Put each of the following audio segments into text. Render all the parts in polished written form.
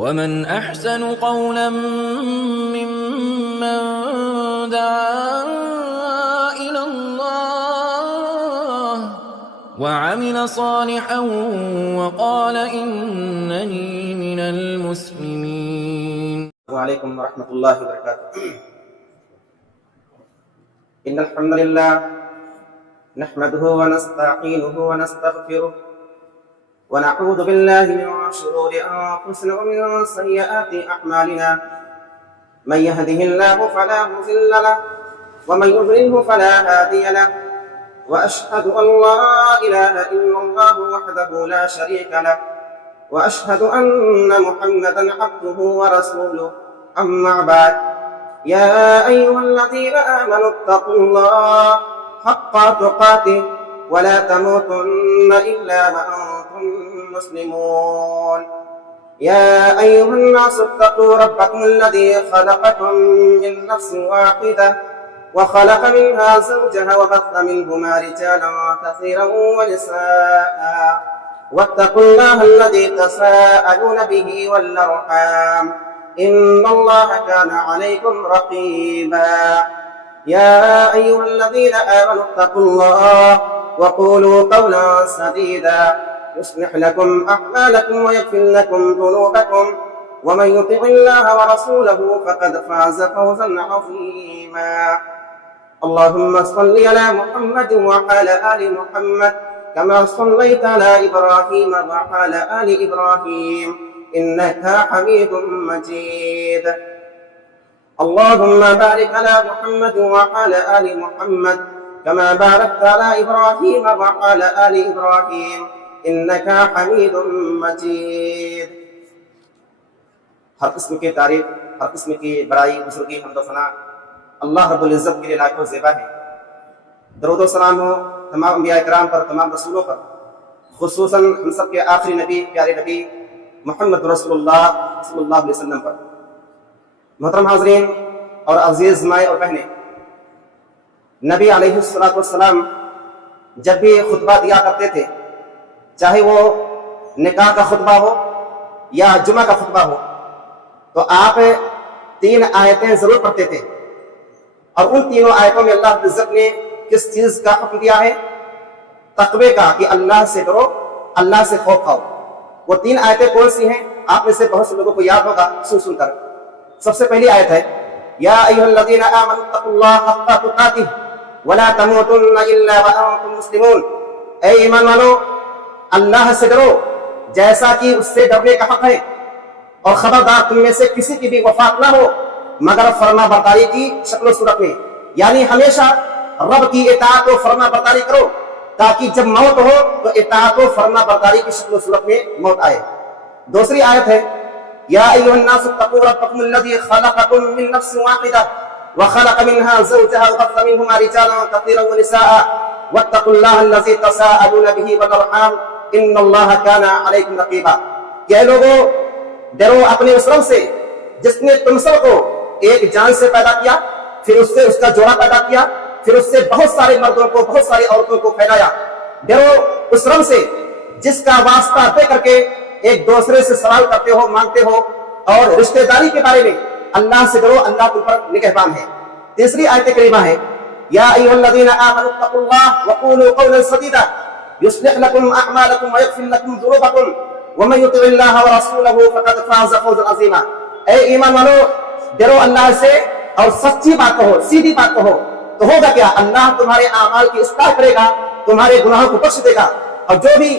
ومن أحسن قولا ممن دعا إلى الله وعمل صالحا وقال إنني من المسلمين. وعليكم ورحمة الله وبركاته. إن الحمد لله نحمده ونستعينه ونستغفره ونعوذ بالله من شرور أنفسنا ومن سيئات أعمالنا. من يهده الله فلا مضل له ومن يضلله فلا هادي له. وأشهد أن لا إله إلا الله وحده لا شريك له وأشهد أن محمدا عبده ورسوله. أما بعد، يا أيها الذين آمنوا اتقوا الله حق تقاته ولا تموتن إلا وأنتم مسلمون. يا أيها الناس اتقوا ربكم الذي خلقكم من نفس واحدة وخلق منها زوجها وبث منهما رجالا كثيرا ونساء واتقوا الله الذي تساءلون به والأرحام إن الله كان عليكم رقيبا. يا أيها الذين آمنوا اتقوا الله وقولوا قولا سديدا يصلح لكم أعمالكم ويغفر لكم ذنوبكم ومن يطع الله ورسوله فقد فاز فوزا عظيما. اللهم صل على محمد وعلى آل محمد كما صليت على إبراهيم وعلى آل إبراهيم إنك حميد مجيد. اللهم بارك على محمد وعلى آل محمد كما باركت على إبراهيم وعلى آل إبراهيم إنك حميد مجيد. ہر قسم کی تعریف، ہر قسم کی بڑائی، بزرگی، حمد و ثنا اللہ رب العزت کے لیے لائق و زیبا ہے. درود و سلام ہو تمام انبیاء کرام پر، تمام رسولوں پر، خصوصاً ہم سب کے آخری نبی، پیارے نبی محمد رسول اللہ صلی اللہ علیہ وسلم پر. محترم حاضرین اور عزیز مائیں اور بہنیں، نبی علیہ السلام جب بھی خطبہ دیا کرتے تھے، چاہے وہ نکاح کا خطبہ ہو یا جمعہ کا خطبہ ہو، تو آپ 3 آیتیں ضرور پڑھتے تھے. اور ان تینوں آیتوں میں اللہ عزت نے کس چیز کا حکم دیا ہے؟ تقوی کا، کہ اللہ سے ڈرو، اللہ سے خوف کھاؤ. وہ 3 آیتیں کون سی ہیں؟ آپ میں سے بہت سے لوگوں کو یاد ہوگا سن کر. سب سے پہلی آیت ہے یا ایھا الذین آمنوا اتقوا اللہ حق تقاتہ ولا تموتن الا وانتم مسلمون. اے ایمان والو، اللہ سے ڈرو جیسا کہ اس سے ڈرنے کا حق ہے، اور خبردار تم میں سے کسی کی بھی وفات نہ ہو مگر فرما برداری کی شکل و صورت میں. یعنی ہمیشہ رب کی اطاعت و فرما برداری کرو تاکہ جب موت ہو تو اطاعت و فرما برداری کی شکل و صورت میں موت آئے. دوسری آیت ہے یا ایھا الناس اتقوا ربکم الذی خلقکم من نفس واحدہ وخلق منها زوجها وبث منهما رجالا كثيرا ونساء واتقوا الله الذي تساءلون به والارحام ان الله كان عليكم رقيبا. کہ اے لوگوں، ڈرو اپنے اس رب سے جس نے تم سب کو ایک جان سے پیدا کیا، پھر اس سے اس کا جوڑا پیدا کیا، پھر اس سے بہت سارے مردوں کو، بہت ساری عورتوں کو پھیلایا. ڈرو اس رب سے جس کا واسطہ دے کر کے ایک دوسرے سے سوال کرتے ہو، مانگتے ہو. اور رشتہ داری کے بارے میں اللہ سے ڈرو، اللہ تم پر نگہبان ہے. تیسری آیت کریمہ ہے یا ایھا الذین آمنوا اتقوا اللہ وقولوا قولا سدیدا یصلح لکم اعمالکم ویغفر لکم ذنوبکم ومن یطع اللہ ورسولہ فقد فاز فوزا عظیما. اے ایمان والو، ڈرو اللہ سے اور سچی بات کہو، سیدھی بات کہو. تو ہوگا کیا؟ اللہ تمہارے اعمال کی اصلاح کرے گا، تمہارے گناہوں کو بخش دے گا. اور جو بھی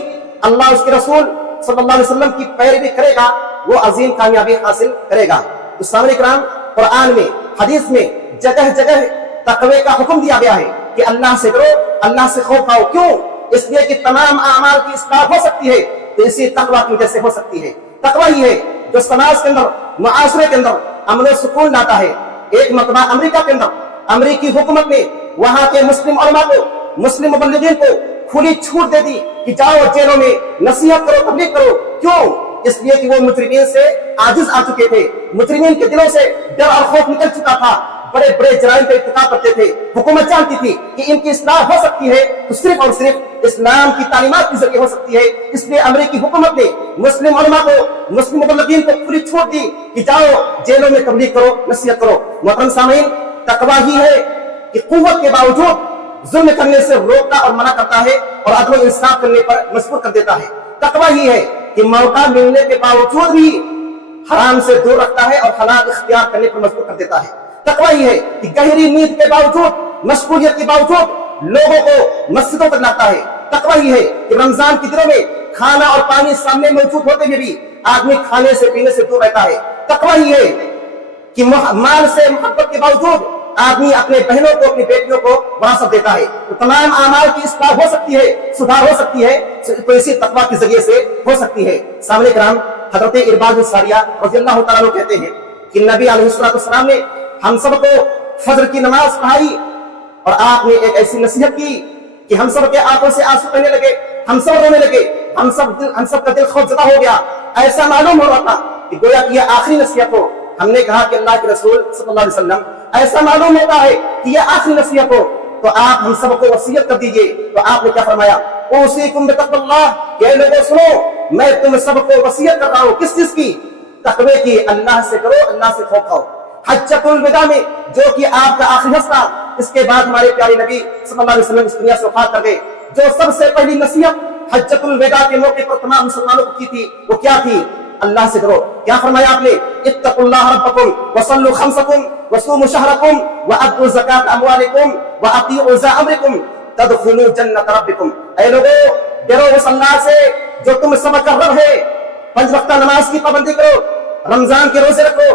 اللہ اس کے رسول صلی اللہ علیہ وسلم کی پیروی کرے گا وہ عظیم کامیابی حاصل کرے گا. تو سامعین کرام، قرآن میں، حدیث میں جگہ جگہ تقوی کا حکم دیا گیا ہے کہ اللہ سے ڈرو، اللہ سے خوف کھاؤ. کیوں؟ اس لیے کہ تمام اعمال کی اصلاح ہو سکتی ہے تو اسی تقوی کی وجہ سے ہو سکتی ہے. تقوی ہی ہے جو سماج کے اندر، معاشرے کے اندر امن و سکون لاتا ہے. ایک مرتبہ امریکہ کے اندر امریکی حکومت نے وہاں کے مسلم علماء کو، مسلم مبلغین کو کھلی چھوٹ دے دی کہ جاؤ جیلوں میں نصیحت کرو، تبلیغ کرو. کیوں؟ اس لیے کہ وہ مجرمین سے عاجز آ چکے تھے، مجرمین کے دلوں سے ڈر اور خوف نکل چکا تھا. بڑے بڑے جرائم کا ارتکاب کرتے تھے. حکومت جانتی تھی کہ ان کی اصلاح ہو سکتی ہے تو صرف اور صرف اسلام کی تعلیمات کے ذریعے ہو سکتی ہے. اس لیے امریکی حکومت نے مسلم علماء کو، مسلم مبلغین کو پوری چھوٹ دی کہ جاؤ جیلوں میں تبلیغ کرو، نصیحت کرو. محترم سامعین، تقویٰ ہی ہے کہ قوت کے باوجود ظلم کرنے سے روکتا اور منع کرتا ہے اور عدل و انصاف کرنے پر مجبور کر دیتا ہے. تقویٰ ہی ہے کہ موقع ملنے کے باوجود بھی حرام سے دور رکھتا ہے اور حلال اختیار کرنے پر مجبور کر دیتا ہے. تقویٰ ہی ہے کہ گہری نیند کے باوجود، مشغولیت کے باوجود لوگوں کو مسجدوں تک لاتا ہے. تقویٰ ہی ہے کہ رمضان کے دنوں میں کھانا اور پانی سامنے موجود ہوتے ہوئے بھی آدمی کھانے سے پینے سے دور رہتا ہے. تقویٰ ہی ہے کہ مال سے محبت کے باوجود آدمی اپنے بہنوں کو، اپنی بیٹیوں کو وراثت دیتا ہے. تو تمام اعمال کی اصلاح ہو سکتی ہے، سدھار ہو سکتی ہے تو اسی تقویٰ کے ذریعے سے ہو سکتی ہے. سامنے کرام، حضرت ارباز بن ساریہ رضی اللہ تعالیٰ عنہ کہتے ہیں کہ نبی علیہ السلام نے ہم سب کو فجر کی نماز پڑھائی اور آپ نے ایک ایسی نصیحت کی کہ ہم سب کے آنکھوں سے آنسو بہنے لگے، ہم سب رونے لگے، ہم سب کا دل خوف زدہ ہو گیا. ایسا معلوم ہو رہا تھا کہ گویا کہ یہ آخری نصیحت ہو. ہم نے کہا کہ اللہ کے رسول صلی اللہ علیہ وسلم، ایسا معلوم ہوتا ہے کہ یہ آخری نصیحت ہو تو آپ ہم سب کو وصیت کر دیجئے. تو آپ نے کیا فرمایا؟ اوصیکم بتقوی اللہ، کہ اے لوگوں سنو، میں تم سب کو وصیت کر رہا ہوں. کس چیز کی؟ تقوی کی. اللہ سے کرو، اللہ سے خوف کھاؤ. حجۃ الوداع میں جو کہ آپ کا آخری حج تھا، اس کے بعد ہمارے پیارے نبی صلی اللہ علیہ وسلم اس دنیا سے وفات کر گئے. جو سب سے پہلی نصیحت حجۃ الوداع کے موقع پر تمام مسلمانوں کو کی تھی وہ کیا تھی؟ اللہ سے ڈرو. کیا فرمایا آپ نے؟ اتقوا اللہ ربکم وصلوا خمسکم وصوموا شہرکم وادوا زکاۃ اموالکم واطیعوا ذا امرکم تدخلوا جنت ربکم. اے لوگو، ڈرو اس اللہ سے جو تم سب کا رب ہے. 5 وقتہ نماز کی پابندی کرو، رمضان کے روزے رکھو،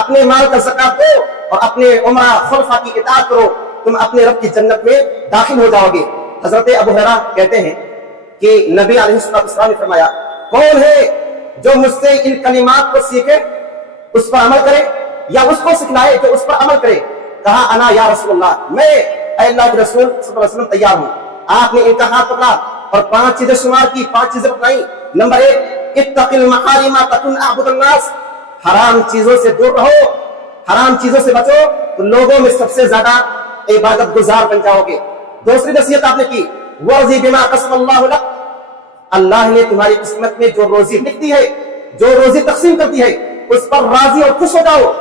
اپنے مال کا زکات دو اور اپنے عمرہ خلفاء کی اطاعت کرو. تم اپنے رب کی جنت میں داخل ہو جاؤ گے. حضرت ابو ہریرہ کہتے ہیں کہ نبی علیہ السلام نے فرمایا، کون ہے جو مجھ سے ان کلمات کو سیکھے، اس پر عمل کرے، یا اس کو سکھلائے جو اس پر عمل کرے؟ کہا انا یا رسول اللہ، میں اے اللہ کے رسول صلی اللہ علیہ وسلم تیار ہوں. آپ نے ان کا ہاتھ پکڑا اور 5 چیزیں شمار کی، 5 چیزیں بتائیں. نمبر 1، اتق المحارم تکن اعبد الناس. حرام چیزوں سے دور رہو، حرام چیزوں سے بچو تو لوگوں میں سب سے زیادہ عبادت گزار بن جاؤ گے. دوسری نصیحت آپ نے کی، ورضی بما قسم اللہ لک. اللہ نے تمہاری قسمت میں جو روزی لکھتی ہے، جو روزی تقسیم کرتی ہے، اس پر راضی اور خوش ہو جاؤ،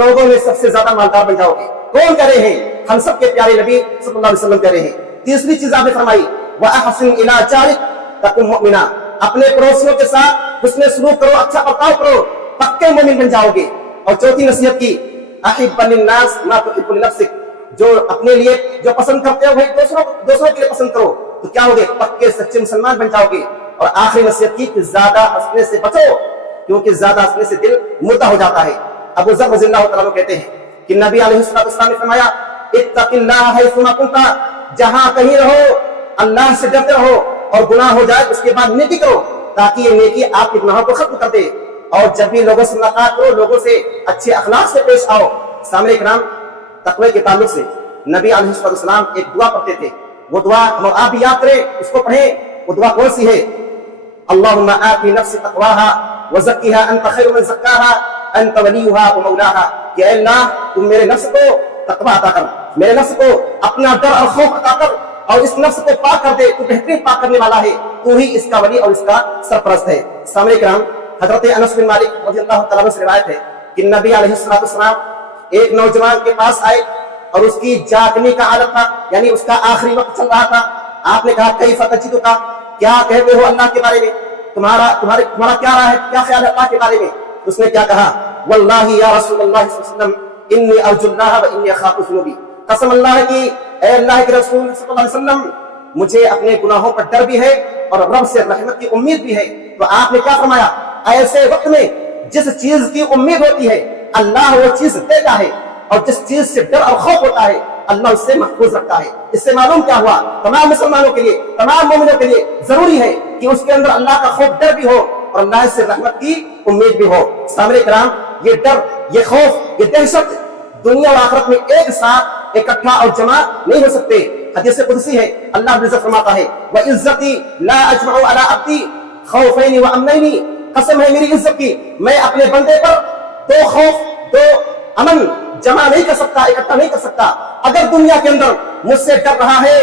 لوگوں میں سب سے زیادہ مالدار بن جاؤ گے. کون کہہ رہے ہیں؟ ہم سب کے پیارے نبی صلی اللہ علیہ وسلم کہہ رہے ہیں. تیسری چیز آپ نے فرمائی، وَأَحْسِنْ إِلَىٰ جَارِكَ تَكُنْ مُؤْمِنًا. اپنے پڑوسیوں کے ساتھ حسن سلوک کرو، اچھا برتاؤ کرو، پکے مومن بن جاؤ گے. اور چوتھی نصیحت کی، أَحِبَّ لِلنَّاسِ مَا تُحِبُّ لِنَفْسِكَ. جو اپنے لیے جو پسند کرتے ہو وہی دوسروں کے لیے پسند کرو تو کیا ہوگے؟ پکے سچے مسلمان بن جاؤ گے. اور آخری نصیحت کی کہ زیادہ ہنسنے سے بچو، کیونکہ زیادہ ہنسنے سے دل مردہ ہو جاتا ہے. ابو ذر رضی اللہ تعالیٰ عنہ کہتے ہیں کہ نبی علیہ السلام نے فرمایا، اتق اللہ حیثما کنت. جہاں کہیں رہو اللہ سے ڈرتے رہو، اور گناہ ہو جائے اس کے بعد نیکی کرو تاکہ یہ نیکی آپ کے گناہوں کو ختم کر دے. اور جب بھی لوگوں سے ملاقات کرو، لوگوں سے اچھے اخلاق سے پیش آؤ. سامنے کرام، تقوی کے تعلق سے نبی علیہ السلام ایک دعا پڑھتے تھے. وہ دعا ہم آپ بھی یاد کریں، اس کو پڑھیں. وہ دعا کون سی ہے؟ اللہم آتی نفس تقواہا وزکیہا انت خیر من زکاہا انت ولیہا ومولاہا. کہ اے اللہ، تم میرے نفس کو تقوی عطا کر، میرے نفس کو اپنا ڈر اور خوف عطا کر، اور اس نفس کو پاک کر دے. تو بہترین پاک کرنے والا ہے، تو ہی اس کا ولی اور اس کا سرپرست ہے. سامنے کرام، حضرت انس بن مالک رضی اللہ تعالیٰ عنہ سے روایت ہے کہ نبی علیہ السلام ایک نوجوان کے پاس آئے اور اس کی جاگنے کا عادت تھا، یعنی اس کا آخری وقت چل رہا تھا. آپ نے کہا، کیف تجدک، کیا کہتے ہو اللہ کے بارے میں؟ تمہارا کیا رائے ہے، کیا خیال ہے اللہ کے بارے میں؟ اس نے کیا کہا؟ واللہ یا رسول اللہ صلی اللہ علیہ وسلم انی ارجو اللہ و انی اخاف ذنوبی. قسم اللہ کی، اے اللہ کے رسول صلی اللہ علیہ وسلم، مجھے اپنے گناہوں پر ڈر بھی ہے اور رب سے رحمت کی امید بھی ہے. تو آپ نے کیا فرمایا؟ ایسے وقت میں جس چیز کی امید ہوتی ہے اللہ وہ چیز دیتا ہے، اور جس چیز سے ڈر اور خوف ہوتا ہے اللہ اس سے محفوظ رکھتا ہے. اس سے معلوم کیا ہوا؟ تمام مسلمانوں کے لیے، تمام مومنوں کے لیے ضروری ہے کہ اس کے اندر اللہ کا خوف ڈر بھی ہو اور اللہ سے رحمت کی امید بھی ہو. سامنے کرام، یہ ڈر، یہ خوف، یہ دہشت دنیا اور آخرت میں ایک ساتھ اکٹھا اور جمع نہیں ہو سکتے. حدیث قدسی ہے، اللہ رب العزت فرماتا ہے، وَعِزَّتِي لَا أَجْمَعُ عَلَىٰ عَبْدِي خَوْفَيْنِ وَأَمْنَيْنِ. قسم ہے میری عزت کی، میں اپنے بندے پر 2 خوف 2 امن जमा नहीं कर सकता, इकट्ठा नहीं कर सकता। अगर दुनिया के अंदर मुझसे डर रहा है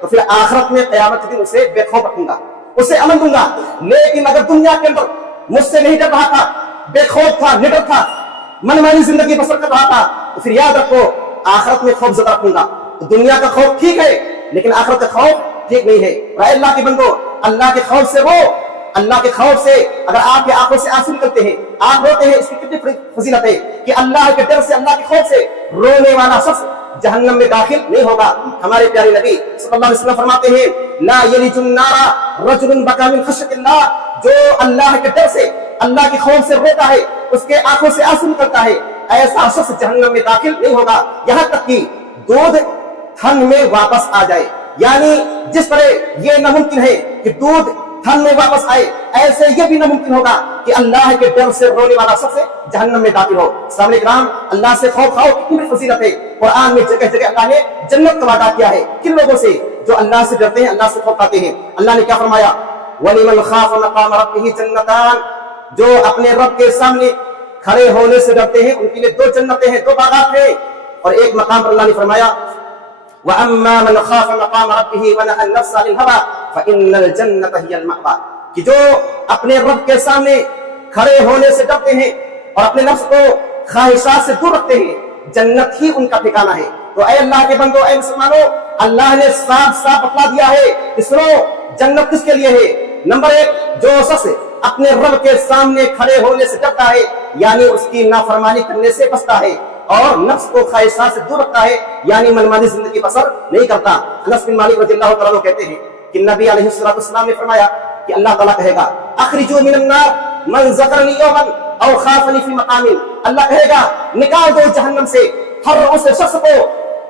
तो फिर आखिरत में क़यामत के दिन उसे बेखौफ रखूंगा, उसे अमन दूंगा। लेकिन अगर दुनिया के अंदर मुझसे नहीं डर रहा था, बेखौफ था, निडर था, मनमानी जिंदगी बसर कर रहा था, तो फिर याद रखो आखिरत में खौफ ज्यादा रखूंगा। तो दुनिया का खौफ ठीक है लेकिन आखिरत का खौफ ठीक नहीं है। अल्लाह के बंदो, अल्लाह के खौफ से वो, अल्लाह के खौफ से अगर आपके आंखों से आंसू निकलते हैं, आप रोते हैं, इसकी कितनी फजीलत है कि अल्लाह के डर से, अल्लाह के खौफ से रोने वाला शख्स जहन्नम में दाखिल नहीं होगा। हमारे प्यारे नबी सल्लल्लाहु अलैहि वसल्लम फरमाते हैं, ला यलिजुन नारा रजुलुन बका मिन खश्यतिल्लाह, जो अल्लाह के डर से, अल्लाह के खौफ से रोता है, उसके आंखों से आंसू निकलता है, ऐसा शख्स जहन्नम में दाखिल नहीं होगा। यहां तक कि दूध थन में वापस आ जाए, यानी जिस तरह ये नामुमकिन है कि दूध थन में वापस आए, ऐसे ये भी नामुमकिन होगा कि अल्लाह के डर से रोने वाला शख्स जहन्नम में दाखिल हो। सामने कराम, अल्लाह से खौफ खाओ, कितनी बड़ी फजीलत है। कुरान में जगह जगह अल्लाह ने जन्नत का वादा किया है किन लोगों से? जो अल्लाह से डरते हैं, अल्लाह से खौफ खाते हैं। अल्लाह ने क्या फरमाया? वलिमन खाफ मकाम रब्बिही जन्नतान, जो अपने रब के सामने खड़े होने से डरते हैं उनके लिए दो जन्नतें हैं, दो बागात हैं। और एक मकाम पर अल्लाह ने फरमाया वअम्मा मन खाफ मकाम रब्बिही वनहा अन-नफ्स अनिल हवा फइन्नल जन्नता हियल मअवा, कि जो अपने रब के सामने खड़े होने से डरते हैं और अपने नफ्स को ख्वाहिशात से दूर रखते हैं, जन्नत ही उनका ठिकाना है। तो ऐ अल्लाह के बंदो, ऐ मुसलमानों, अल्लाह ने साफ साफ बतला दिया है कि सुनो, जन्नत किसके लिए है? नंबर एक, जो शख्स अपने रब के सामने खड़े होने से डरता है, यानी उसकी नाफरमानी करने से बचता है और नफ्स को ख्वाहिशात से दूर रखता है, यानी मनमानी जिंदगी बसर नहीं करता। अनस बिन मालिक रज़ियल्लाहु तआला कहते हैं कि नबी अलैहिस्सलातु वस्सलाम ने फरमाया कि अल्लाह ताला कहेगा, अखरिजू मिनन नार मन ज़करनी यौमन औ खाफनी फी मकामिन, अल्लाह कहेगा निकाल दो जहन्नम से हर उस शख्स को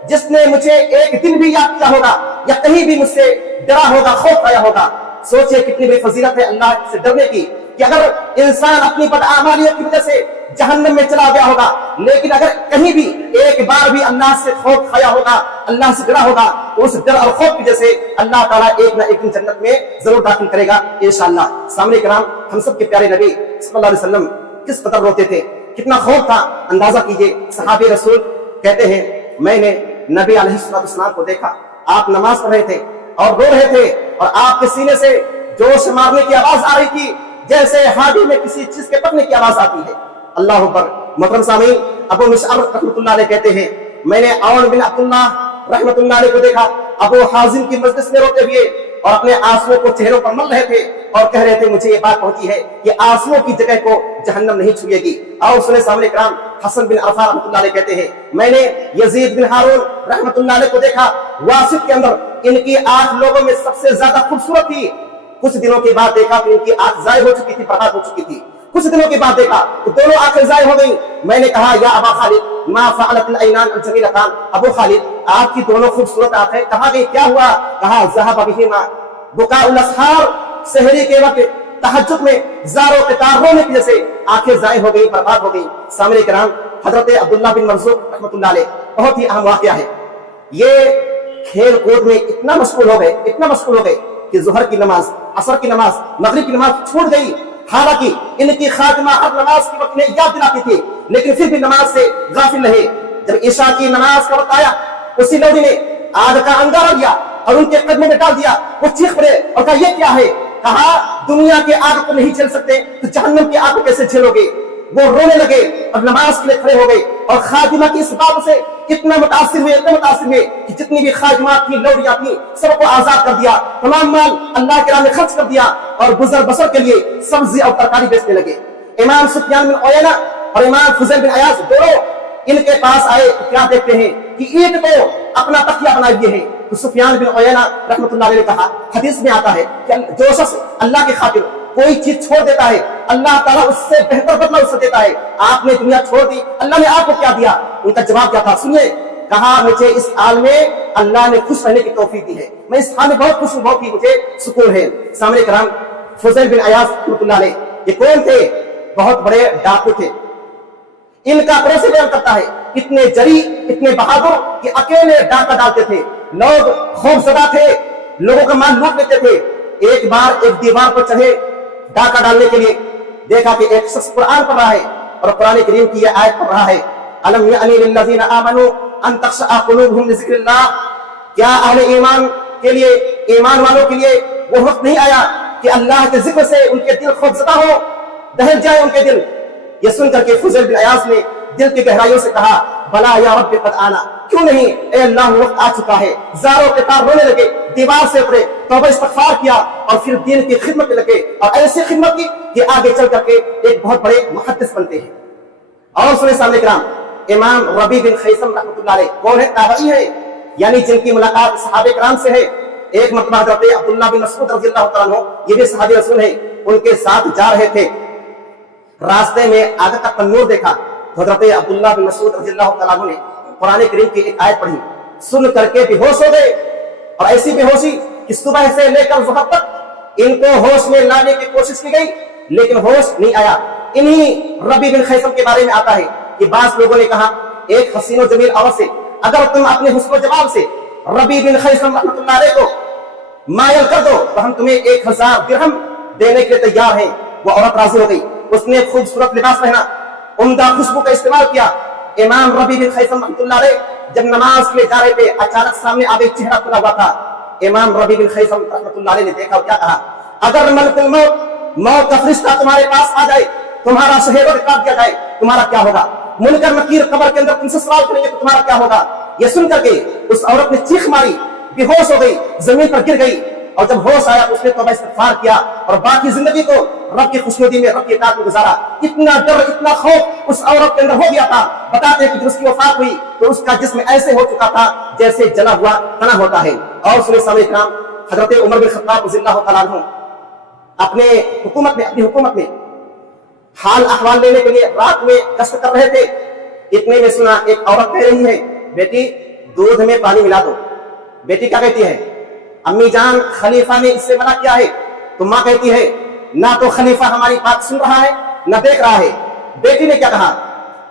जिसने मुझे एक दिन भी याद किया होगा या कहीं भी मुझसे डरा होगा, खौफ आया होगा। सोचिए कितनी बड़ी फजीलत है अल्लाह से डरने की, कि अगर इंसान अपनी बदआमालियों की वजह से जहन्नम में चला गया होगा, लेकिन अगर कहीं भी एक बार भी अल्लाह से खौफ खाया होगा, अल्लाह से डरा होगा, तो उस डर और खौफ की वजह से अल्लाह ताला एक ना एक दिन जन्नत में जरूर दाखिल करेगा इंशाअल्लाह। सामने कराम, हम सब के प्यारे नबी सल्लल्लाहु अलैहि वसल्लम किस कदर रोते थे, कितना खौफ था, अंदाजा कीजिए। सहाबे रसूल कहते हैं, मैंने नबी अलैहिस्सलातु वस्सलाम को देखा, आप नमाज पढ़ रहे थे और रो रहे थे और आपके सीने से जोश मारने की आवाज आ रही थी, जैसे हादी में किसी चीज के पकने की आवाज आती है। अल्लाह अकबर। मोहतरम सामीन, अबू मुशअब रहमतुल्लाह अलैह कहते हैं, मैंने औन बिन अब्दुल्लाह रहमतुल्लाह अलैह को देखा, अबू हाजिम की मजलिस में रोते हुए और अपने आंसुओं को चेहरों पर मल रहे थे और कह रहे थे, मुझे ये बात पहुंची है कि आंसुओं की जगह को जहन्नम नहीं छुएगी। और सुने सामने कराम, हसन बिन अरफा रहमतुल्लाह अलैह कहते हैं, मैंने यजीद बिन हारून रहमतुल्लाह अलैह को देखा, वासिफ के अंदर इनकी आंख लोगों में सबसे ज्यादा खूबसूरत थी। कुछ दिनों के बाद देखा तो इनकी आंख जाय हो चुकी थी, बर्बाद हो चुकी थी। कुछ दिनों के बाद देखा तो दोनों आंखें जाय हो गई। मैंने कहा, या अबा खालिद मा फअलतिल ऐनान अल जमीलतान, अबू खालिद आपकी दोनों खूबसूरत आंखें कहां गई, क्या हुआ? कहा, ज़हब बिहिमा बुकाउल असहार, सहरी के वक्त तहज्जुद में ज़ारो क़तार रोने की वजह से आंखें जाय हो गई, बर्बाद हो गई। सामने कराम, हजरत अब्दुल्लाह बिन मरज़ूक रहमतुल्लाह अलैह, बहुत ही अहम वाक़या है। ये खेल कूद में इतना मशगूल हो गए, इतना मशगूल हो गए कि ज़ुहर की नमाज, असर की नमाज, मगरिब की नमाज छूट गई। हालांकि इनकी खातिमा हर नमाज के वक्त में याद दिलाती थी, लेकिन फिर भी नमाज से गाफिल रहे। जब ईशा की नमाज का वक्त आया, उसी लौड़ी ने आग का अंगारा लिया और उनके कदमों में डाल दिया। वो चीख पड़े और कहा, ये क्या है? कहा, दुनिया के आग को नहीं झेल सकते तो जहन्नम की आग को कैसे झेलोगे? वो रोने लगे और नमाज के लिए खड़े हो गए और खातिमा की इस बात से इतना मुतासिर हुए, इतना मुतासिर हुए कि जितनी भी खातिमात थी, लौड़ियां थी, सबको आजाद कर दिया, तमाम माल अल्लाह के राह में खर्च कर दिया और गुजर बसर के लिए सब्जी और तरकारी बेचने लगे। इमाम सुफियान बिन उयैना और इमाम फुज़ैल बिन अयाज़ दोनों इनके पास आए तो क्या देखते हैं कि ईंट को अपना तकिया बना दिए हैं। तो सुफियान बिन उयैना रहमतुल्लाह अलैह ने कहा, हदीस में आता है कि जो शख्स अल्लाह की खातिर कोई चीज छोड़ देता है, अल्लाह ताला उससे बेहतर बदला उससे देता है। आपने दुनिया छोड़ दी, अल्लाह ने आपको क्या दिया? उनका जवाब क्या था, सुनिए। कहा, मुझे इस हाल में अल्लाह ने खुश रहने की तौफीक दी है, मैं इस हाल में बहुत खुश हूं, बहुत ही मुझे सुकून है। सामने कराम, फुज़ैल बिन अयाज़ रहमतुल्लाह अलैह, ये कौन थे? बहुत बड़े डाकू थे। इनका पड़ोसी बयान करता है, इतने जरी, इतने बहादुर कि अकेले डाका डालते थे, लोग खौफजदा थे, लोगों का माल लूट लेते थे। एक बार एक दीवार पर चढ़े डाका डालने के लिए, देखा कि एक शख्स कुरान पढ़ रहा है और कुरान करीम की यह आयत पढ़ रहा है, अलम यअनी लिल्लज़ीना आमनू अन तख़शअ क़ुलूबुहुम लिज़िक्रिल्लाह, क्या अहले ईमान के लिए, ईमान वालों के लिए वो वक्त नहीं आया कि अल्लाह के जिक्र से उनके दिल खौफज़दा हो, दहल जाए उनके दिल। ये सुन करके फुज़ैल बिन अयाज़ ने दिल की गहराइयों से कहा, बला या रब्बी क़द आना, क्यों नहीं ए अल्लाह, वक्त आ चुका है। ज़ारों के तार रोने लगे, दीवार से उतरे, तौबा इस्तिग़फ़ार किया और फिर दीन की खिदमत में लगे, और ऐसी खिदमत की कि आगे चल करके एक बहुत बड़े मुहद्दिस बनते हैं। और सुने सामने किराम, इमाम रबी बिन खैसम रहमतुल्लाह अलैह कौन है? ताबई है, यानी जिनकी मुलाकात सहाबे किराम से है। एक मरतबा हज़रत अब्दुल्लाह बिन मसऊद रज़ियल्लाहु तआला अन्हु, ये भी सहाबी रसूल है, उनके साथ जा रहे थे, रास्ते में आगे का तन्नूर देखा तो हज़रत अब्दुल्लाह बिन मसऊद रज़ियल्लाहु तआला अन्हु ने कुरान करीम की एक आयत पढ़ी, सुन करके बेहोश हो गए। और ऐसी बेहोशी कि सुबह से लेकर ज़ुहर तक इनको होश में लाने की कोशिश की गई, लेकिन होश नहीं आया। इन्हीं रबी बिन खैसम के बारे में आता है कि बास लोगों ने कहा, एक हसीनो जमील औरत से अगर तुम अपने हुस्न जवाब से रबी बिन खैसम रहमतुल्लाह अलैह को मायल कर दो तो हम तुम्हें 1000 दिरहम देने के लिए तैयार हैं। वो औरत राजी हो गई, उसने खूबसूरत लिबास पहना, उम्दा खुशबू का इस्तेमाल किया। इमाम रबी बिन खैसम रहमतुल्लाह अलैह जब नमाज के लिए जा रहे थे, अचानक सामने आगे चेहरा खुला हुआ था। इमाम रबी बिन खैसम रहमतुल्लाह अलैह ने देखा और क्या कहा, अगर मलकुल मौत, मौत का फरिश्ता तुम्हारे पास आ जाए, तुम्हारा शहर काट दिया जाए, तुम्हारा क्या होगा? मुनकर नकीर कब्र के अंदर तुमसे सवाल करेंगे तो तुम्हारा क्या होगा? ये सुन करके उस औरत ने चीख मारी, बेहोश हो गई, जमीन पर गिर गई। और जब होश आया उसने तौबा इस्तिग़फ़ार किया और बाकी जिंदगी को रब की खुशनुदी में, रब की इताअत में गुजारा। इतना डर, इतना खौफ उस औरत के अंदर हो गया था। बताते हैं कि जब उसकी वफात हुई तो उसका जिस्म ऐसे हो चुका था जैसे जला हुआ तना होता है। और सुने सामने इकराम, हज़रत उमर बिन ख़त्ताब रज़ियल्लाहु तआला अन्हु अपनी हुकूमत में हाल अहवाल लेने के लिए रात में गश्त कर रहे थे। इतने में सुना एक औरत कह रही है, बेटी दूध में पानी मिला दो। बेटी क्या कहती है, अम्मी जान खलीफा ने इससे मना किया है। तो माँ कहती है, ना तो खलीफा हमारी बात सुन रहा है ना देख रहा है। बेटी ने क्या कहा,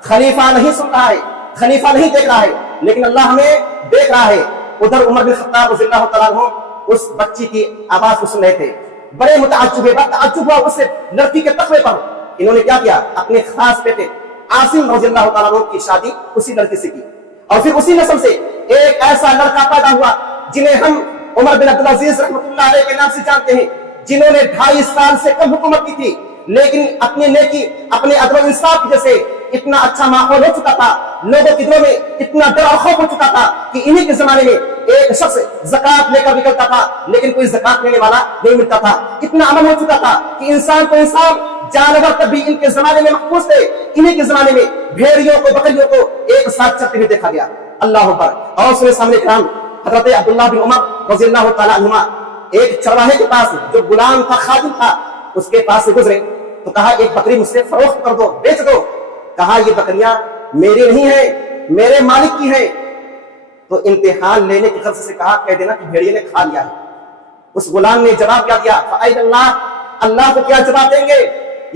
खलीफा नहीं सुन रहा है, खलीफा नहीं देख रहा है, लेकिन अल्लाह हमें देख रहा है। उधर उमर बिन ख़त्ताब रज़ियल्लाहु तआला अन्हु उस बच्ची की आवाज को सुन रहे थे, बड़े मुतअज्जिब हुआ उससे लड़की के तक़वे पर। इन्होंने क्या किया, अपने खास बेटे आसिम रज़ियल्लाहु तआला अन्हु की शादी उसी लड़की से की। और फिर उसी नस्ल से एक ऐसा लड़का पैदा हुआ जिन्हें हम उमर बिन अब्दुल अजीज रहमतुल्लाह अलैह के नाम से जानते हैं, जिन्होंने 2.5 साल से कम हुकूमत की थी, लेकिन अपनी नेकी, अपने अदल इंसाफ की वजह से इतना अच्छा माहौल हो चुका था, लोगों के दिलों में इतना डर और खौफ हो चुका था कि इन्हीं के जमाने में एक शख्स ज़कात लेकर निकलता था लेकिन कोई ज़कात लेने वाला नहीं मिलता था। इतना अमन हो चुका था कि इंसान को इंसान, जानवर तक भी इनके जमाने में महफूज थे। इन्हीं के जमाने में भेड़ियों को, बकरियों को एक साथ चलते हुए देखा गया। अल्लाह अकबर। और सुने सामने किराम, हज़रत अब्दुल्लाह बिन उमर रज़ियल्लाहु तआला अन्हुमा एक चरवाहे के पास, जो गुलाम था, खादिम था, उसके पास से गुजरे तो कहा, एक बकरी मुझसे फरोख्त कर दो, बेच दो। कहा, ये बकरियां मेरी नहीं है, मेरे मालिक की है। तो इम्तिहान लेने की गर्ज से कहा, कह देना कि भेड़िए ने खा लिया है। उस गुलाम ने जवाब क्या दिया, अल्लाह, अल्लाह को क्या जवाब देंगे?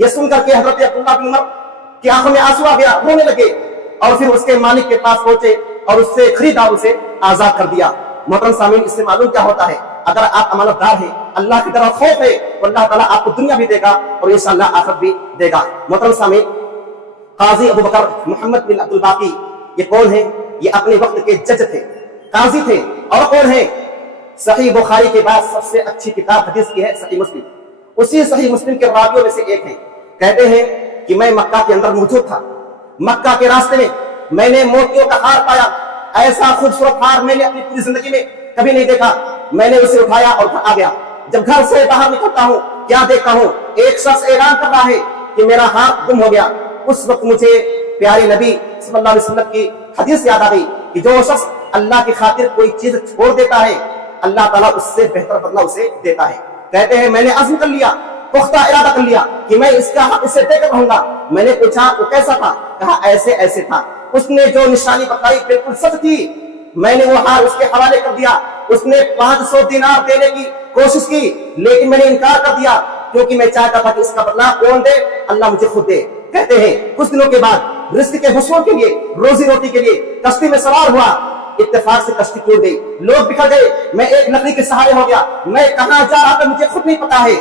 ये सुनकर के हज़रत अब्दुल्लाह बिन उमर की आंखों में आंसू आ गया, रोने लगे और फिर उसके मालिक के पास पहुंचे और उससे खरीदा, उसे आजाद कर दिया। मोहतरम सामीन, इससे मालूम क्या होता है, अगर आप अमानतदार हैं, अल्लाह की तरफ खौफ है, तो अल्लाह ताला आपको दुनिया भी देगा और इंशाअल्लाह आखिरत भी देगा। मोहतरम सामीन, काजी अबू बकर मोहम्मद बिन अब्दुल बाकी, ये कौन है? ये अपने वक्त के जज थे, काजी थे। और कौन है? सही बुखारी के बाद सबसे अच्छी किताब हदीस की है सही मुस्लिम। उसी सही मुस्लिम के रावियों में से एक है। कहते हैं कि मैं मक्का के अंदर मौजूद था, मक्का के रास्ते में मैंने मोतियों का हार पाया। ऐसा खूबसूरत हार मैंने अपनी पूरी जिंदगी में कभी नहीं देखा। मैंने उसे उठाया और आ गया। जब घर से बाहर निकलता हूँ, क्या देखता हूँ, एक शख्स ऐलान कर रहा है कि मेरा हाथ गुम हो गया। उस वक्त मुझे प्यारे नबी सल्लल्लाहु अलैहि वसल्लम की हदीस याद आ गई कि जो शख्स अल्लाह की खातिर कोई चीज छोड़ देता है, अल्लाह ताला उससे बेहतर बदला उसे देता है। कहते हैं, मैंने अज़्म कर लिया, पुख्ता इरादा कर लिया कि मैं इसका हक इसे देकर रहूंगा। मैंने पूछा, वो कैसा था? कहा, ऐसे ऐसे था। उसने जो निशानी बताई बिल्कुल सच थी। मैंने वो हार उसके हवाले कर दिया। उसने 500 दिनार देने की कोशिश की, लेकिन मैंने इनकार कर दिया, क्योंकि मैं चाहता था कि इसका बदला कौन दे? अल्लाह मुझे खुद दे। कहते हैं, कुछ दिनों के बाद रिज़्क़ के हुसूल के लिए, रोजी रोटी के लिए कश्ती में सवार हुआ। इत्तेफाक से कश्ती टूट गई, लोग बिखर गए, मैं एक लकड़ी के सहारे हो गया। मैं कहां जा रहा था मुझे खुद नहीं पता है।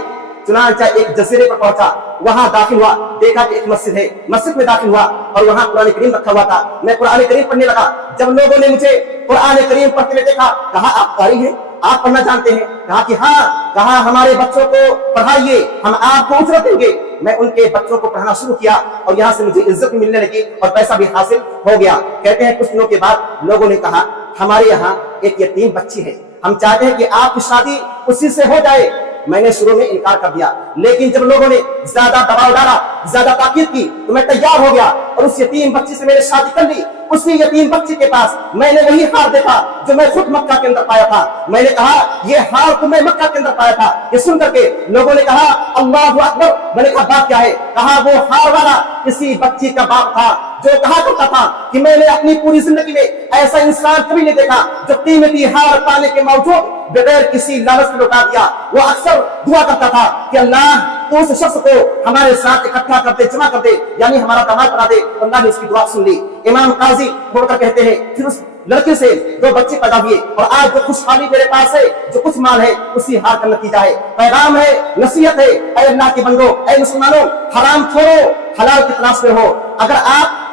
चुनाचा एक जजीरे पर पहुंचा, वहां दाखिल हुआ, देखा कि एक मस्जिद है, मस्जिद में दाखिल हुआ और वहां कुरान करीम रखा हुआ था। मैं कुरान करीम पढ़ने लगा। जब लोगों ने मुझे कुरान करीम पढ़ते हुए देखा, कहा आप कारी हैं, आप पढ़ना जानते हैं? कहा कि हाँ। कहा हमारे बच्चों को पढ़ाइए, हम आपको उजरत देंगे। मैं उनके बच्चों को पढ़ाना शुरू किया और यहाँ से मुझे इज्जत भी मिलने लगी और पैसा भी हासिल हो गया। कहते हैं कुछ दिनों के बाद लोगों ने कहा हमारे यहाँ एक यतीम बच्ची है, हम चाहते हैं कि आपकी शादी उसी से हो जाए। मैंने शुरू में इनकार कर दिया, लेकिन जब लोगों ने ज्यादा दबाव डाला, ज्यादा ताकीद की, तो मैं तैयार हो गया और उस यतीम बच्ची से मैंने शादी कर ली। उसी यतीम बच्ची के पास मैंने वही हार देखा जो मैं खुद मक्का के अंदर पाया था। मैंने कहा ये हार तो मैं मक्का के अंदर पाया था। ये सुन करके लोगों ने कहा अल्लाहु अकबर। मैंने कहा बात क्या है? कहा वो हार वाला इसी बच्ची का बाप था जो कहा करता था कि मैंने अपनी पूरी जिंदगी में ऐसा इंसान कभी नहीं देखा जो कीमती हार पाने के बावजूद बगैर किसी लालच में लौटा दिया। वो अक्सर दुआ करता था कि अल्लाह तो उस शख्स को हमारे साथ इकट्ठा कर दे, जमा कर दे, यानी हमारा दामाद बना दे। अल्लाह ने उसकी दुआ सुन ली। इमाम काजी बोलकर कहते हैं फिर उस लड़के से दो बच्चे पैदा हुए और आज जो खुशहाली मेरे पास है, जो कुछ माल है, उसी हार का नतीजा है। पैगाम है, नसीहत है, ऐ अल्लाह के बंदो, ऐ मुसलमानों, हराम छोड़ो, हलाल की तलाश में हो। अगर आप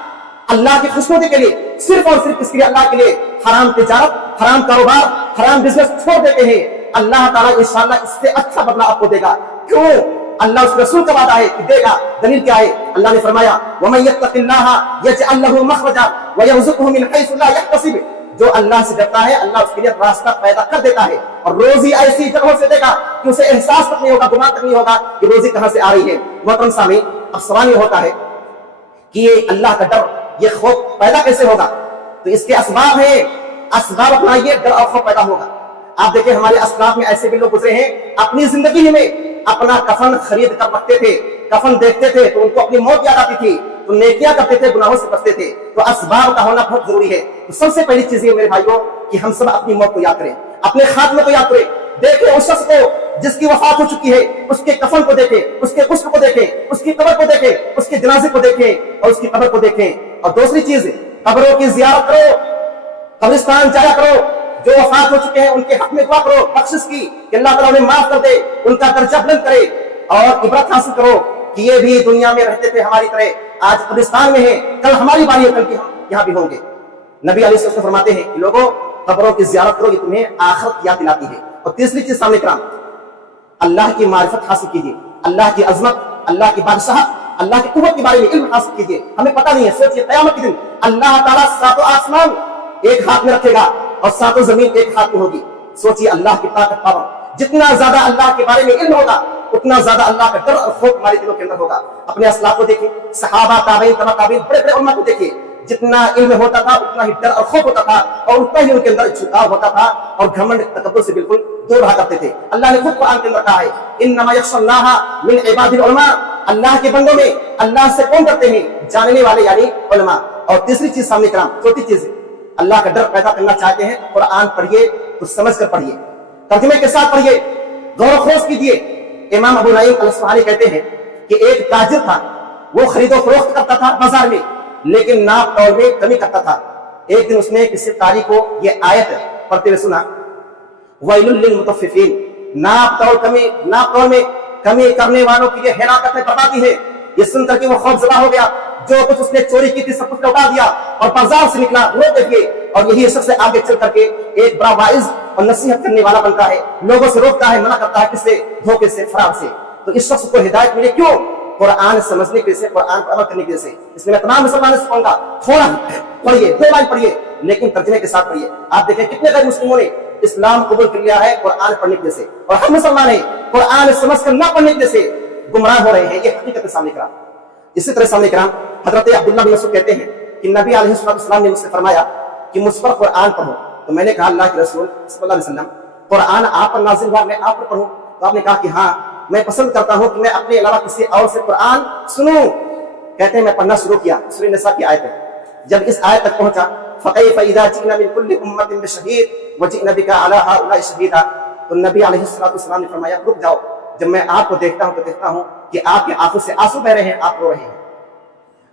अल्लाह की खुशनुदी के लिए सिर्फ और सिर्फ इसके लिए अल्लाह के लिए हराम तिजारत, हराम कारोबार, हराम बिजनेस छोड़ देते हैं, अल्लाह ताला इंशाअल्लाह इससे अच्छा बदला आपको देगा। क्यों? अल्लाह उस रसूल का वादा है कि देगा। दलील क्या है? अल्लाह ने फरमाया वमन यत्तकिल्लाह यजअल लहू मखरजा व यरज़ुकहु मिन हैसु ला यहतसिब। जो अल्लाह से डरता है अल्लाह उसके लिए रास्ता पैदा कर देता है और रोजी ऐसी जगहों से देगा कि उसे एहसास तक नहीं होगा, गुमान तक नहीं होगा कि रोजी कहां से आ रही है। मोहतरम सामीन, अब सवाल ये होता है कि ये अल्लाह का डर, ये खौफ पैदा कैसे होगा? तो इसके असबाब है, असबाब अपनाइए, डर और खौफ पैदा होगा। आप देखिए हमारे असलाफ में ऐसे भी लोग गुजरे हैं, अपनी जिंदगी में अपना कफन खरीद कर रखते थे, कफन देखते थे तो उनको अपनी मौत याद आती थी, तो नेकियां करते थे, गुनाहों से बचते थे। तो असबाब का होना बहुत जरूरी है। तो सबसे पहली चीज ये मेरे भाइयों कि हम सब अपनी मौत को याद करें, अपने खात्मे को याद करें। देखें उस शख्स को जिसकी वफात हो चुकी है, उसके कफन को देखें, उसके गुस्ल को देखें, उसकी कब्र को देखें, उसके जनाजे को देखें और उसकी कब्र को देखें। और दूसरी चीज, कब्रों की जियारत करो, कब्रिस्तान जाया करो, जो वफात हो चुके हैं उनके हक में दुआ करो बख्शिश की कि अल्लाह ताला उन्हें माफ कर दे, उनका दर्जा बुलंद करे और इबरत हासिल करो कि ये भी दुनिया में रहते थे हमारी तरह, आज कब्रिस्तान में है, कल हमारी बारी है, कल की हम यहाँ भी होंगे। नबी अलैहि सल्लम फरमाते हैं कि लोगों कब्रों की जियारत करो, ये तुम्हें आखिरत की याद दिलाती है। और तीसरी चीज सामने कराम, अल्लाह की मारिफत हासिल कीजिए, अल्लाह की अजमत, अल्लाह की बादशाह, अल्लाह की कुव्वत के बारे में इल्म हासिल कीजिए। हमें पता नहीं है, सोचिए क़यामत के दिन अल्लाह ताला सातों आसमान एक हाथ में रखेगा और सातों जमीन एक हाथ में होगी। सोचिए अल्लाह की ताकत, पावर। जितना ज्यादा अल्लाह के बारे में इल्म होगा उतना ज्यादा अल्लाह का डर और खौफ हमारे दिलों के अंदर होगा। अपने असलाफ को देखिए, सहाबा, ताबईन, तबा ताबईन, बड़े बड़े उलमा को देखिए, जितना इल्म होता था उतना ही डर और खौफ होता था और उतना ही उनके अंदर झुकाव होता था और घमंड तकब्बुर से बिल्कुल दूर रहा करते थे। अल्लाह ने खुद कुरान के अंदर कहा है इन्नमा यख्शल्लाह मिन इबादिल उलमा, अल्लाह के बंदों में अल्लाह से कौन डरते हैं? जानने वाले यानी उलमा। और तीसरी चीज सामने कराम, चौथी चीज, अल्लाह का डर पैदा करना चाहते हैं तो कुरान पढ़िए तो समझ कर पढ़िए, तर्जुमे के साथ पढ़िए, गौर खोज कीजिए। इमाम अबू नईम अल-अस्फ़हानी कहते हैं कि एक ताजिर था, वो खरीदो फरोख्त करता था बाजार में, लेकिन नाप तौल में कमी करता था। एक दिन उसने किसी कारी को ये आयत पढ़ते हुए सुना, वैलुल लिल मुतफ्फिफीन, नाप तौल में कमी करने वालों की ये हलाकत है, बर्बादी है। ये सुनकर के वो खौफजदा हो गया, जो कुछ उसने चोरी की थी सब कुछ लौटा दिया और बाजार से निकला रोते हुए। और यही सबसे आगे चल करके एक बड़ा वाइज और नसीहत करने वाला बनता है, लोगों से रोकता है, मना करता है, किससे? धोखे से, फरार से। तो इस शख्स को हिदायत मिले, क्यों? कुरान समझने के लिए, कुरान पर अमल करने के लिए। इसलिए मैं तमाम मुसलमानों से कहूंगा थोड़ा पढ़िए, 2 लाइन पढ़िए, लेकिन तर्जुमे के साथ पढ़िए। आप देखें कितने गैर मुस्लिमों ने इस्लाम कबूल कर लिया है कुरान पढ़ने के लिए, और हम मुसलमान हैं कुरान समझ कर ना पढ़ने के लिए गुमराह हो रहे हैं। ये हकीकत सामने करा। इसी तरह सामने कराम हजरत अब्दुल्ला बिन मसूद कहते हैं कि नबी अलैहिस्सलाम ने मुझसे फरमाया कि मुझ पर कुरान पढ़ो। तो मैंने कहा अल्लाह के रसूल सल्लल्लाहु अलैहि वसल्लम, कुरान आप पर नाज़िल हुआ, मैं आप पर पढ़ूं? तो आपने कहा कि हाँ, मैं पसंद करता हूं कि मैं अपने अलावा किसी और से कुरान सुनूं। कहते हैं मैं पढ़ना शुरू किया, सूरह निसा की आयत है। जब इस आयत तक पहुंचा, फकैफ़ इज़ा जि'ना मिन कुल्ली उम्मतिन बिशहीद व जि'ना बिका अला हाउलाइ शहीदा, तो नबी अलैहिस्सलाम ने फरमाया रुक जाओ, जब मैं आपको देखता हूं तो देखता हूं कि आपकी आंखों से आंसू बह रहे हैं, आप रो रहे हैं।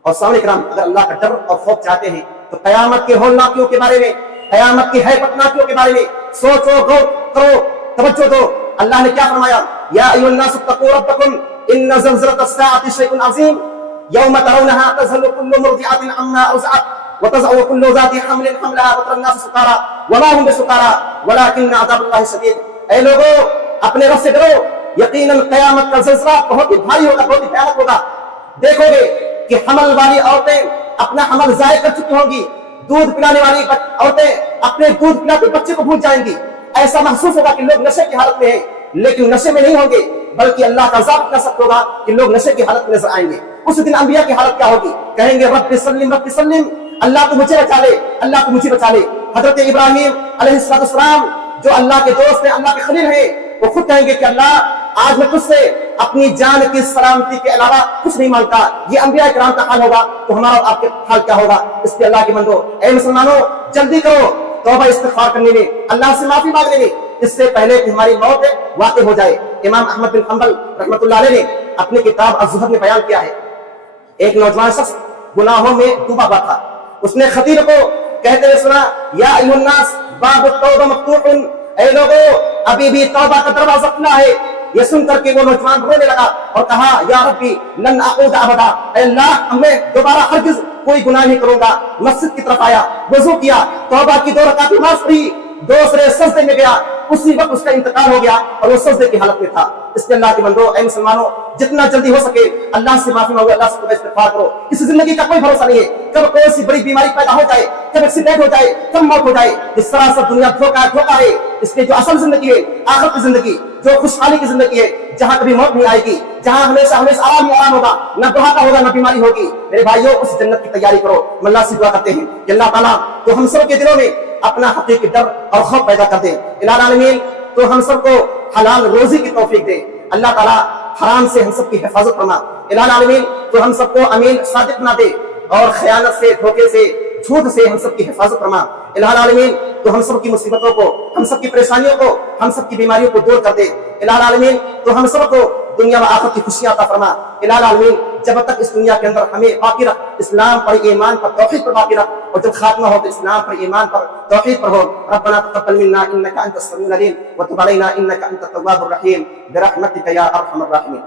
और सामने कराम, अगर अल्लाह का डर और खौफ चाहते हैं तो कयामत के होलनाकियों के बारे में, कयामत की हैबतनाकियों के बारे में सोचो, गौर करो, तवज्जो दो। अल्लाह ने क्या फरमाया, یا ایھا الناس اتقوا ربکم ان زلزلۃ الساعۃ شیء عظیم یوم ترونها تذهل كل مرضعة عما ارضعت وتضع كل ذات حمل حملها وترى الناس سکارى وما هم بسکارى ولكن عذاب الله شدید. اے لوگو اپنے رب سے ڈرو، یقیناً قیامت کا زلزلہ بہت ہی بھاری ہوگا، بہت ہی بھیانک ہوگا. دیکھو گے کہ حمل والی عورتیں اپنا حمل ضائع کر چکی ہوں گی، دودھ پلانے والی عورتیں اپنے دودھ پلاتے بچے کو بھول جائیں گی. ایسا محسوس ہوگا کہ لوگ نشے کی حالت میں ہیں، لیکن نشے میں نہیں ہوں گے، بلکہ اللہ کا عذاب اتنا سخت ہوگا کہ لوگ نشے کی حالت میں نظر آئیں گے. اس دن انبیاء کی حالت کیا ہوگی؟ کہیں گے رب سلم رب سلم، اللہ تو مجھے بچا لے، اللہ تو مجھے بچا لے. حضرت ابراہیم علیہ السلام جو اللہ کے دوست ہیں، اللہ کے خلیل ہیں، وہ خود کہیں گے کہ اللہ آج میں تجھ سے اپنی جان کی سلامتی کے علاوہ کچھ نہیں مانگتا. یہ انبیاء کرام کا حال ہوگا تو ہمارا اور آپ کے حال کیا ہوگا؟ اس لیے اللہ کے بندو، اے مسلمانوں، جلدی کرو توبہ استغفار کرنے میں، اللہ سے معافی مانگنے میں، اس سے پہلے کہ ہماری موت واقع ہو جائے. امام احمد بن حنبل رحمۃ اللہ علیہ نے اپنی کتاب الزہد میں بیان کیا ہے، ایک نوجوان شخص گناہوں میں ڈوبا ہوا تھا. اس نے خطیب کو کہتے ہوئے سنا، یا ایھا الناس باب التوبہ مفتوح، اے لوگو ابھی بھی توبہ کا دروازہ کھلا ہے. یہ سن کر کے وہ نوجوان رونے لگا اور کہا، یا ربی لن اعود ابدا، اے اللہ میں دوبارہ ہرگز کوئی گناہ نہیں کروں گا. مسجد کی طرف آیا، وضو کیا، توبہ کی 2 رکعت نماز پڑھی، دوسرے سجدے میں گیا، اسی وقت اس کا انتقال ہو گیا اور وہ سجدے کی حالت میں تھا. اس لیے اللہ کے بندو، اے مسلمانوں، جتنا جلدی ہو سکے اللہ سے معافی مانگو، اللہ سے توبہ استغفار کرو. اس زندگی کا کوئی بھروسہ نہیں ہے، کب کوئی سی بڑی بیماری پیدا ہو جائے، کب ایکسیڈنٹ ہو جائے، کب موت ہو جائے. اس طرح سے دنیا دھوکہ ہے. اس لیے جو اصل زندگی ہے، آخرت کی زندگی، جو خوشحالی کی زندگی ہے، جہاں کبھی موت نہیں آئے گی، جہاں ہمیشہ آرام ہی آرام ہوگا، نہ بڑھاپا ہوگا نہ بیماری ہوگی. میرے بھائیوں، اس جنت کی تیاری کرو. اللہ سے دعا کرتے ہیں کہ اللہ تعالیٰ تو ہم سب کے دلوں میں اپنا حقیقی ڈر اور خوف پیدا کر دے. الہ العالمین تو ہم سب کو حلال روزی کی توفیق دے. اللہ تعالیٰ حرام سے ہم سب کی حفاظت فرما. الہ العالمین تو ہم سب کو امین صادق بنا دے اور خیانت سے، دھوکے سے، جھوٹ سے ہم سب کی حفاظت فرما. الہ العالمین تو ہم سب کی مصیبتوں کو، ہم سب کی پریشانیوں کو، ہم سب کی بیماریوں کو دور کر دے. الہ العالمین تو ہم سب کو دنیا و آخرت کی خوشیاں عطا فرما. الہ العالمین جب تک اس دنیا کے اندر ہمیں باقی رکھ، اسلام پر، ایمان پر، توحید پر باقی رکھ، اور جب خاتمہ ہو تو اسلام پر، ایمان پر، توحید پر ہو. ربنا تقبل منا انك انت السميع العليم وتب علينا انك انت التواب الرحيم برحمتك يا ارحم الراحمين.